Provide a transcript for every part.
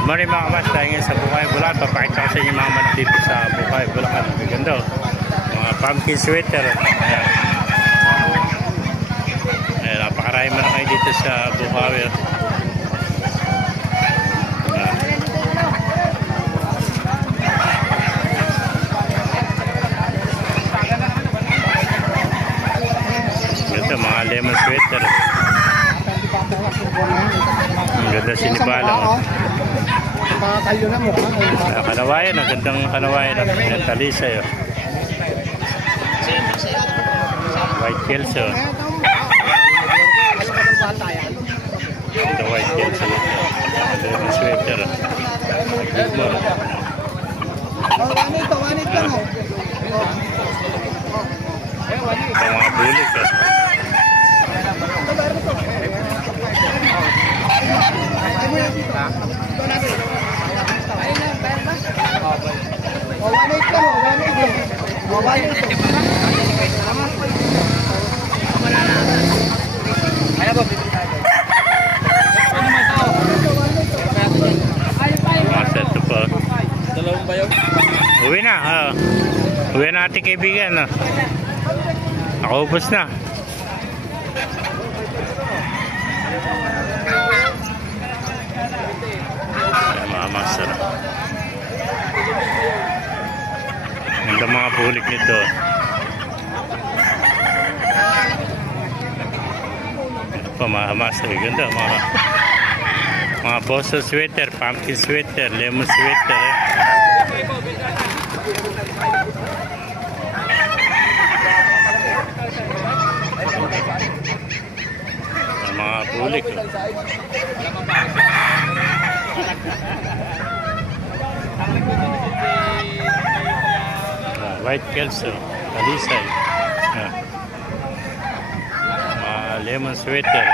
Good morning mga kamas, tayo ngayon sa Bukay, Bulacan. Papakita ko sa inyo mga manok dito sa Bukay, Bulacan. Ganda, mga pumpkin sweater. Ayan. Ayan, napakarami manok kayo dito sa Bukay. Ganda, mga lemon sweater. Ang ganda sinibalang. Kayo na mo. Kanawayan, ang gandang kanawayan ng talisay. White kelso. Ito white kelso. Lemon sweater. Wanit ka mo. Ito mga bulik. Uwi na, uwi na ating kaibigan. Nakaubos na. Master. Ganda mga bulik nito. Master. Ganda mga Boston sweater, pumpkin sweater, lemon sweater. Mga bulik. White kelso, talisay. Lemon sweater.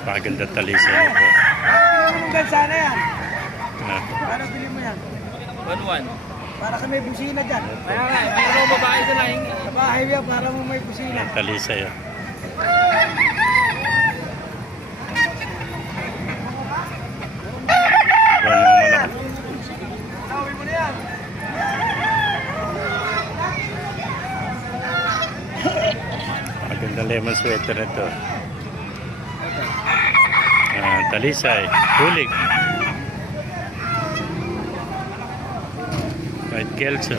Paganda talisay nito. Anong sana yan? Para bili mo yan? 1-1. Para ka may busina dyan. Mayroon mo babae doon ay Sa bahay yan, para mo may busina. Talisay. Maganda lemon sweater ito. Talisay, bulik. White kelso.